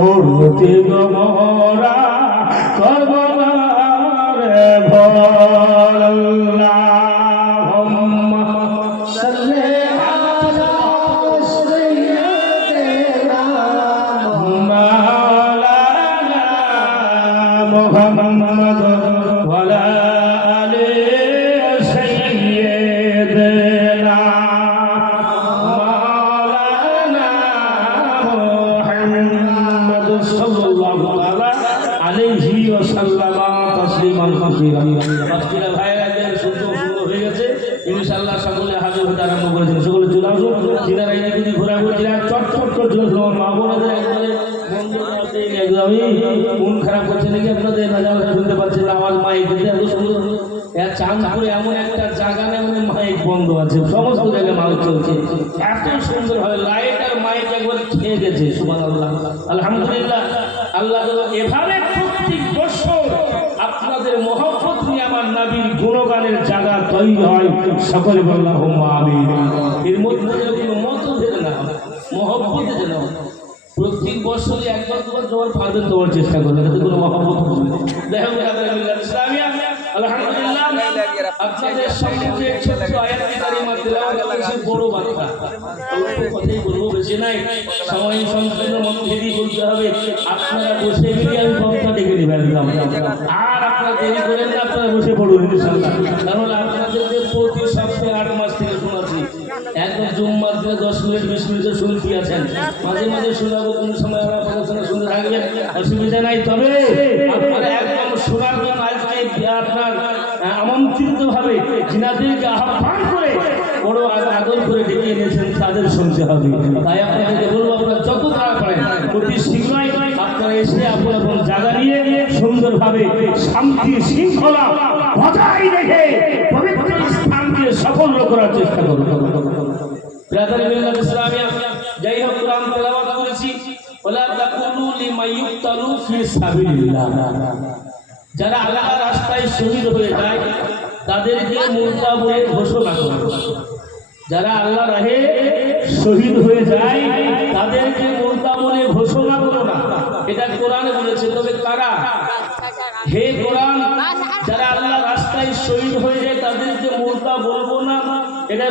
করতে গমরা করবরে ভোল আল্লাহুম্মা সাল্লি মাইক আছে জায়গায় চলছে এত সুন্দর হয় লাইট আর মাইক একবার খেয়ে গেছে আল্লাহ আল্লাহ আপনাদের নিয়ে আমার তৈরি হয় সকলে বললাম এর মধ্যে কোনো হয় মহব্বতে যেন প্রত্যেক বছরই একবার দুবার দেওয়ার চেষ্টা করবে যাতে কোনো মহব্বত হবে দেখো আপনাদের নাই। সময় হবে, আপনারা বসে গিয়ে আমি বক্তা ডেকে নেবেন আর আপনারা দেরি করেন না, আপনারা বসে পড়ুন, ইনশাআল্লাহ। কারণ আপনাদেরকে প্রতি সপ্তাহে আট মাস থেকে একদম দিনে দশ মিনিট, বিশ মিনিটের শুনতে আছেন। মাঝে মাঝে শোনাবো, কোনো সময় আমার একদম আমন্ত্রিত ভাবে বড় আদ- আদর করে ডেকে এনেছেন, তাদের শুনতে হবে। তাই আপনাদেরকে বলব, আপনারা যত তাড়া পারেন অতি শীঘ্রই আপনারা এসে আপনার আপন জায়গা নিয়ে সুন্দরভাবে শান্তি শৃঙ্খলা স্থানকে সাফল্য করার চেষ্টা করুন যাই হোক কোরআন তেলাওয়াত করেছি তাকুলু ইউক্তালু ফি সাবিলিল্লাহ। যারা আল্লাহর রাস্তায় শহীদ হয়ে যায়, তাদেরকে মুর্দা বলে ঘোষণা করে যারা আল্লাহ রাহে শহীদ হয়ে যায়, তাদেরকে মুর্দা বলে ঘোষণা করো না। এটা কোরআনে বলেছে, তবে কারা?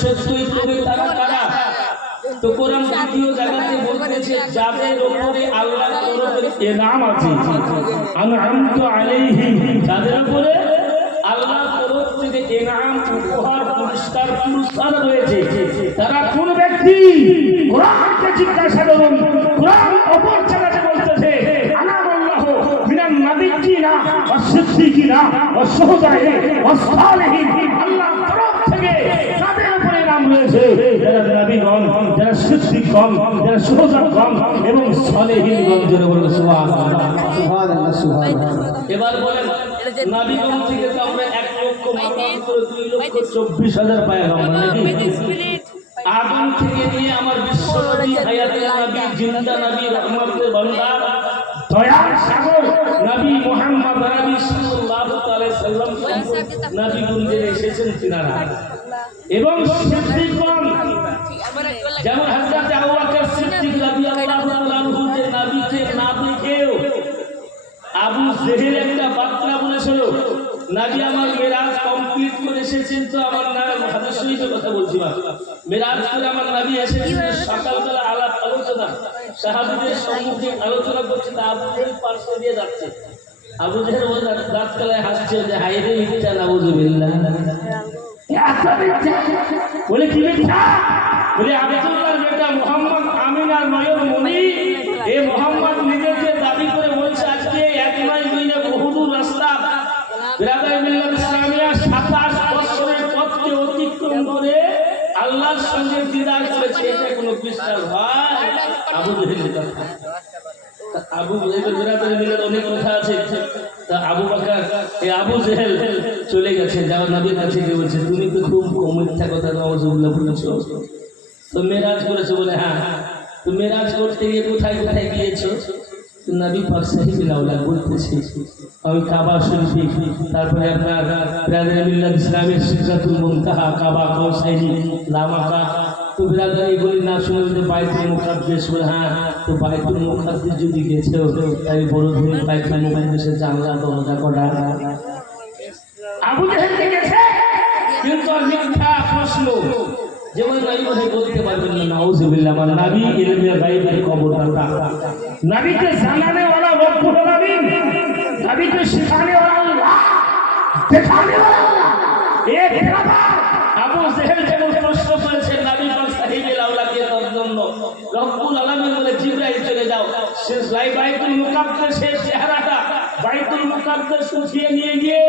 সত্যই তারা কারা তো কোরআন দ্বিতীয় জায়গাতে বলতেছে, যাদের উপরে তরফের এনাম আছে আমি আমতু আলাইহি যাদের উপরে আল্লাহর তরফ থেকে এনাম, উপহার, পুরস্কার পুরস্কার রয়েছে, তারা কোন ব্যক্তি কোরআনকে জিজ্ঞাসা করুন, কোরআন অপর জায়গাতে বলতেছে আনাম আল্লাহ মিনান নাবিয়্যিনা ওয়াস-সিদ্দিকিনা ওয়াস-শুহাদায়ে ওয়াস-সালিহিন আল্লাহর তরফ থেকে রয়েছে যারা নবীগণ, যারা সিদ্দিকগণ, যারা সুহদাগণ এবং সালেহীনগণ যারা বলে এবার বলেন থেকে লক্ষ চব্বিশ হাজার পায়ে নাকি আদম থেকে নিয়ে আমার বিশ্ব নবী গুণে এসেছেন তিনারা। এবং সিদ্দিকগণ, যেমন হযরত আবু বকর সিদ্দিক রাদিয়াল্লাহু যে নবীকে না দেখেও আবু জেহেল একটা বার্তা বলেছিল, নাবি, আমার কমপ্লিট করে এসেছেন তো আমার নাম কথা বলছি করে আমার নাবি এসেছেন সকালবেলা আলাপ আলোচনা, সাহাবীদের সম্মুখে আলোচনা করছে, তা আবু জেহেল পার্শ্ব দিয়ে যাচ্ছে। আবু জেহেল হাসছে যে মিথ্যা, নাউজুবিল্লাহ। বলে, কি মিথ্যা? বলে আব্দুল্লাহর বেটা মোহাম্মদ আমিনার নয়ন মনি, এ মোহাম্মদ নিজেকে দাবি করে বলছে আজকে এক দুই না বহুদূর রাস্তা। বিরাদার মিল্লাত ইসলামিয়া সাতাশ বছরের পথকে অতিক্রম করে আল্লাহর সঙ্গে দিদার করেছে। এটা কোনো বিশ্বাস হয় আবু জেহেলের কথা তা আবু জেহেল বিরাদার মিল্লাত অনেক কথা আছে তা আবু জেহেল চলে গেছে যাও নবীর কাছে গিয়ে বলছে, তুমি তো খুব মিথ্যা কথা নওয়াজুল্লাহ বলেছ। তো মেরাজ করেছ বলে হ্যাঁ তো মেরাজ করতে গিয়ে কোথায় কোথায় গিয়েছো? আমি কাবা শরীফ, তারপরে আপনার ব্রাদার মিল্লাত ইসলামের সিদ্ধাতুল মুনতাহা, কাবা কৌসাইনি, লামাকা তো বিরাদারি বলি না শুনে যে বাইতুল বলে হ্যাঁ হ্যাঁ তো বাইতুল মুখাদ্দেশ যদি গেছেও তাই বড় ধরে বাইতুল সে জানলা দরজা করা। আবু জাহেল গেছে? কিন্তু আর মিথ্যা প্রশ্ন। নাবি ইলমে গাইবের খবর দাতা নাবিকে জানানে দেখানে বাইতুল মুকাদ্দাস নিয়ে গিয়ে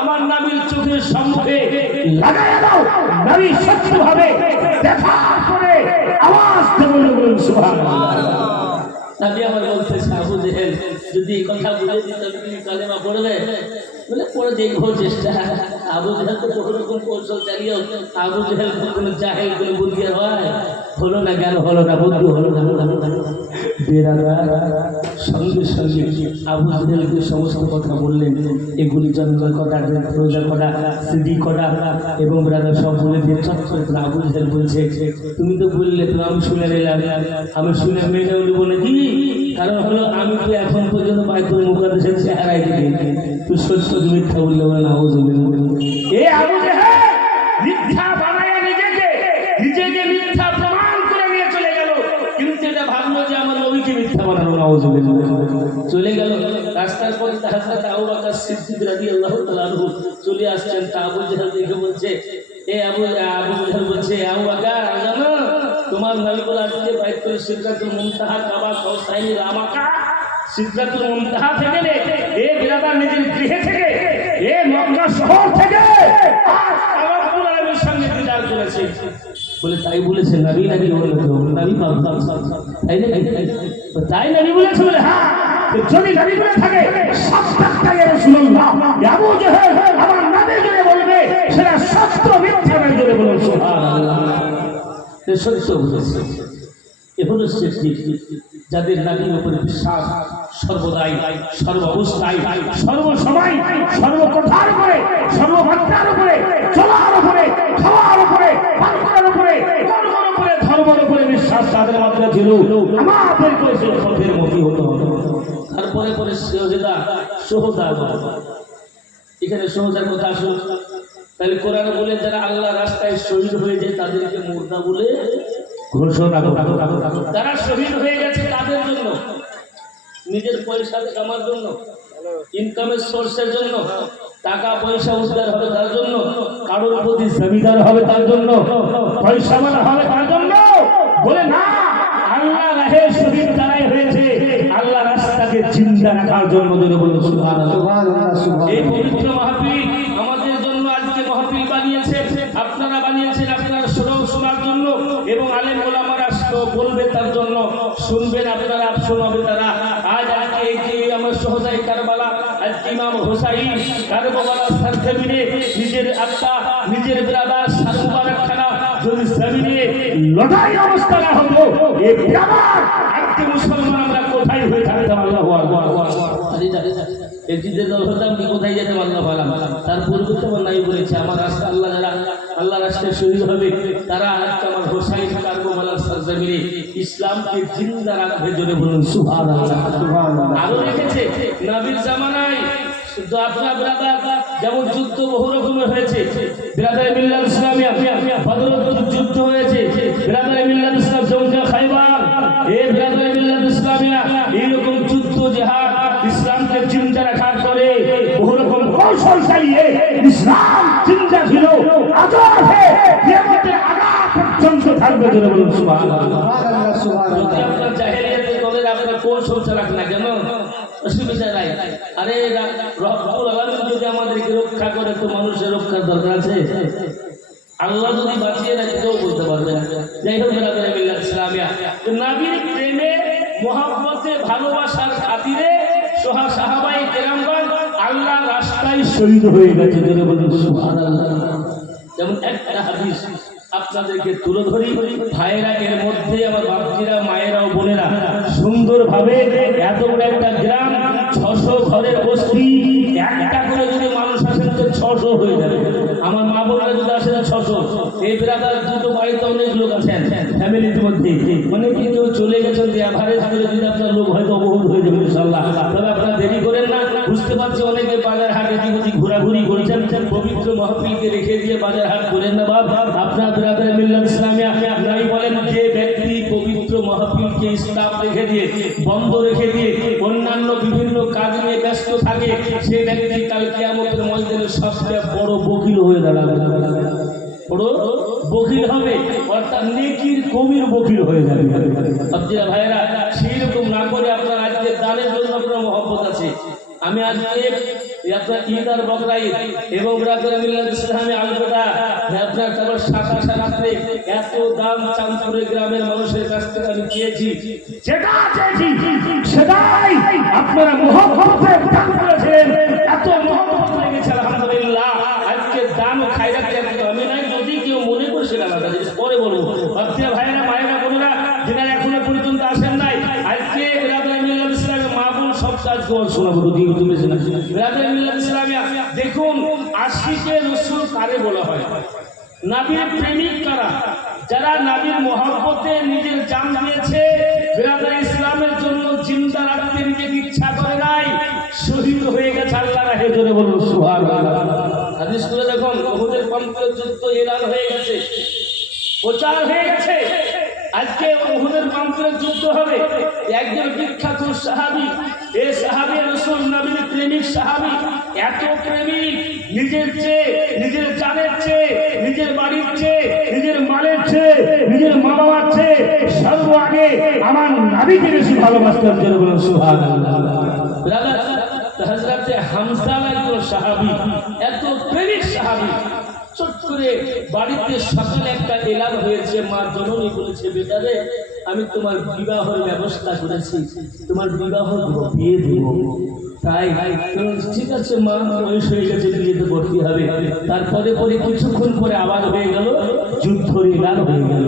আমার নবীর চোখের সম্মুখে লাগাইয়া দাও। নবী সত্যভাবে দেখার পরে আওয়াজ দেবো বলুন, সুবহানাল্লাহ। যদি কথা বলে দিতে, তাহলে তুমি কালেমা পড়বে? বলে, পড়ে দেখব চেষ্টা। আবু তো কোনো হয়? হলো না হলো হলো সমস্ত কথা বললেন, এগুলি জন্মের কথা রোজার কথা স্মৃতি কথা এবং ব্রাদার সব বলে দিয়ে আবু জেহেল বলছে, তুমি তো বললে, তো আমি শুনে নিলাম। আমি শুনে মেনে নেব নাকি? কারণ হলো আমি তো এখন পর্যন্ত বাইতুল মুকাদ্দাসের চেহারাই দেখি তুই সত্য মিথ্যা বললে বলে না জেহেল এ আবু জেহেল মিথ্যা বানায় নিজেকে নিজেকে মিথ্যা প্রমাণ করে নিয়ে চলে গেল। কিন্তু এটা ভাবলো যে আমার নবীকে মিথ্যা বানানো নাউজুবিল্লাহ চলে গেল রাস্তার পথে সাথে আবু বকর সিদ্দিক রাদিয়াল্লাহু তাআলা চলে আসছেন। তা আবু জেহেল দেখে বলছে এ আবু আবু জেহেল বলছে আবু বকর জানো তোমার নবী বলে আজকে বাইতুল সিদরাতুল মুনতাহা কাবা কৌসাইনি রামাকা সিদরাতুল মুনতাহা থেকে এ বিরাদার নিজের গৃহে থেকে এ মক্কা শহর থেকে দিদার করেছে বলে তাই বলেছে নবী নাকি বলে তো নবী পাক তাই না তো তাই বলেছে বলে হ্যাঁ যদি নবী বলে থাকে রাসূলুল্লাহ আবু জাহেল আমার বলবে সেটা সত্য মিথ্যা নয় জুড়ে বলুন সুবহানাল্লাহ এ সত্য সৃষ্টি। যাদের নবীর উপরে বিশ্বাস সর্বদাই সর্বাবস্থায় সর্বসময় সর্বকথার উপরে, সর্বমাত্রার উপরে, চলার উপরে, খাওয়ার উপরে পান করার উপরে কর্মের উপরে হতো। তারপরে পরে সহজেদা সোহদা এখানে সহজার কথা আসুন। তাহলে কোরআন বলে যারা আল্লাহ রাস্তায় শহীদ হয়ে যায় তাদেরকে মুর্দা বলে ঘোষণা তারা শহীদ হয়ে গেছে তাদের জন্য নিজের পয়সা কামার জন্য ইনকামের সোর্সের জন্য টাকা পয়সা উদ্ধার হবে তার জন্য কারোর প্রতি জমিদার হবে তার জন্য পয়সা মানা হবে তার জন্য। বলে না আল্লাহ রাহে শহীদ তারাই হয়েছে আল্লাহ রাস্তাকে চিন্তা রাখার জন্য সুবহানাল্লাহ। এই পবিত্র মাহফিল আমাদের জন্য আজকে মাহফিল বানিয়েছে আপনারা বানিয়েছেন আপনারা শোনাও শোনার জন্য এবং আলেম ওলামারা বলবে তার জন্য শুনবেন আপনারা শোনাবে তারা আজ আজকে এই যে আমার সহজাই কারবালা আজকে ইমাম হোসাইন কারবালা জমিনে নিজের আত্মা নিজের ব্রাদার মুবারক খানা যদি জমিনে লড়াই অবস্থা না হতো আজকে মুসলমান আমরা কোথায় হয়ে থাকতাম? আল্লাহু আকবার। আরে যা এই জিদের দল হতাম কি কোথায় যেতাম? আল্লাহ ভালাম তার পূর্বে তো নাই বলেছে আমার রাস্তা আল্লাহ যারা আল্লাহ রাস্তায় শহীদ হবে তারা আজকে আমার হোসাইন কারবালার সরজমিনে ইসলামকে জিন্দা রাখবে জোরে বলুন সুবহানাল্লাহ। আরও রেখেছে নবীর জামানায় শুধু আপনার ব্রাদার যেমন যুদ্ধ বহু রকমের হয়েছে। ব্রাদার মিল্লাত ইসলামিয়া বদরুদ্দ যুদ্ধ হয়েছে। ব্রাদার মিল্লাত ইসলাম জৌজা খাইবার এ ব্রাদার মিল্লাত ইসলামিয়া এইরকম যুদ্ধ জেহাদ ইসলামকে চিন্তা রাখার করে বহু রকম কৌশল চালিয়ে ইসলাম চিন্তা ছিল। আজাদে কিয়ামতের আগা পর্যন্ত থাকবে বলুন সুবহানাল্লাহ। যদি আপনার জাহেলিয়াতের দলের আপনার কৌশল চালাক না কেন? অসুবিধা নাই। আপনাদেরকে তুলে ধরি। ভাইয়েরা, এর মধ্যে আমার বাপজিরা মায়েরা ও বোনেরা, সুন্দরভাবে এত বড় একটা গ্রাম ঘরের বস্তি একটা করে যদি মানুষ আসেন তো ছশো হয়ে যাবে। আমার মা বোনেরা যদি আসে ছশো। এই ব্রাদার দুটো বাড়িতে অনেক লোক আছেন, ফ্যামিলির মধ্যে। অনেকে কেউ চলে গেছেন যে আভারে করে যদি আপনার লোক হয়তো অবহুত হয়ে যাবে ইনশাল্লাহ তবে আপনারা দেরি করেন না, বুঝতে পারছি অনেকে বাজার হাটে দিকে ঘোরাঘুরি করছেন। পবিত্র মহফিলকে রেখে দিয়ে বাজার হাট করেন না বাপ। আপনার ব্রাদার মিল্লাত ইসলামিয়া, নাই বলেন যে ব্যক্তি পবিত্র মহফিলকে স্টাফ রেখে দিয়ে, বন্ধ রেখে দিয়ে, অন্যান্য বিভিন্ন কাজ সে ব্যক্তি কাল কেয়ামতের ময়দানে সবচেয়ে বড় বকিল হয়ে দাঁড়াবে। বকিল হবে, অর্থাৎ নেকির কবির বকিল হয়ে যাবে। আব্দুল্লাহ ভাইরা সেই না করে আপনার আজকে দানের জন্য আপনার মহব্বত আছে। আমি আজকে মানুষের কাছ থেকে আমি চেয়েছি। সেটাই আপনারা মহব্বতে দান করেছেন আজকে খাইরাত আমি নাই, যদি কেউ না বলব। মায়েরা পর্যন্ত আসেন নাই, আজকে ইসলামে মা সব কাজ ইসলামে দেখুন আশিকে রসুল কারে বলা হয়? নাবির প্রেমিক কারা? যারা নাবির মহব্বতে নিজের জান দিয়েছে বেরাদার ইসলামের শহীদ হয়ে গেছে আল্লাহ রাহে, জোরে বলুন, সুবহানাল্লাহ। হাদিস করে দেখুন ওহুদের পঞ্চম যুদ্ধ এলান হয়ে গেছে। প্রচার হয়ে গেছে। আজকে ওহুদের পাম্পের যুদ্ধ হবে। একজন বিখ্যাত সাহাবি, এ সাহাবি রসুল, নবীর প্রেমিক সাহাবি, এত প্রেমিক, নিজের চেয়ে, নিজের জানের চেয়ে, নিজের বাড়ির চেয়ে, নিজের মালের চেয়ে, নিজের মা বাবার চেয়ে সর্ব আগে আমার নাবিকে বেশি ভালোবাসতাম জন্য বলেন সুহান হজরতে হামসা একজন সাহাবি, এত প্রেমিক সাহাবি। চট করে বাড়িতে সকালে একটা এলান হয়েছে, মা জননী বলেছে বেটারে আমি তোমার বিবাহের ব্যবস্থা করেছি, তোমার বিবাহ বিয়ে দেবো। তাই, ঠিক আছে মা, বয়স হয়ে গেছে বিয়েতে ভর্তি হবে? তারপরে পরে কিছুক্ষণ পরে আবার হয়ে গেল যুদ্ধ এলান হয়ে গেল।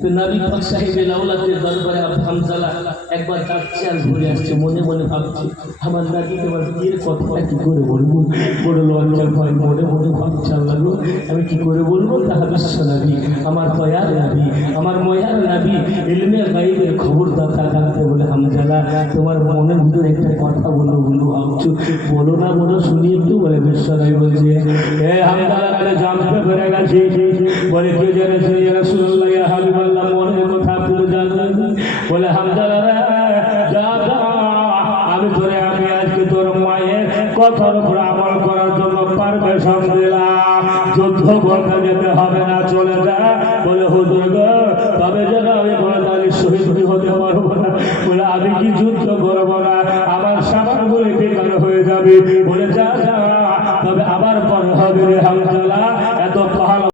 তো নবী পাক সাহেবের লাউলাতের দরবারে হামজালা একবার যাচ্ছে আর ঘুরে আসছে মনে মনে ভাবছে আমার নাকি তোমার বিয়ের কথাটা কি করে বলব? বড় লজ্জা ভয় মনে মনে ভাবছে গো, আমি কি করে বলব? তাহা বিশ্ব নাবি আমার দয়ার নাবি আমার ময়ার নাবি এলমে গাইবের খবর দাতা জানতে বলে হামজালা তোমার মনের ভিতরে একটা কথা বলব বলব ভাবছ বলো না বলো শুনি একটু বলে বিশ্ব নাবি বলছে। এ হামজালা জানতে পেরে গেছি। বলে কে জেনেছে রাসূলুল্লাহ ইয়া হাবিবাল্লাহ বলে হামদালারা আমি তোরে আমি আজকে তোর মায়ের কথার উপর আমল করার জন্য পারমিশন দিলাম। যুদ্ধ করতে যেতে হবে না, চলে যা। বলে, হুজুর গো, তবে যেন আমি বলে তাহলে শহীদ হতে পারব না। বলে, আমি কি যুদ্ধ করব না? আমার সামানগুলি বেকার হয়ে যাবে। বলে, যা যা, তবে আবার পর হবে রে হামদালা এত পাহাড়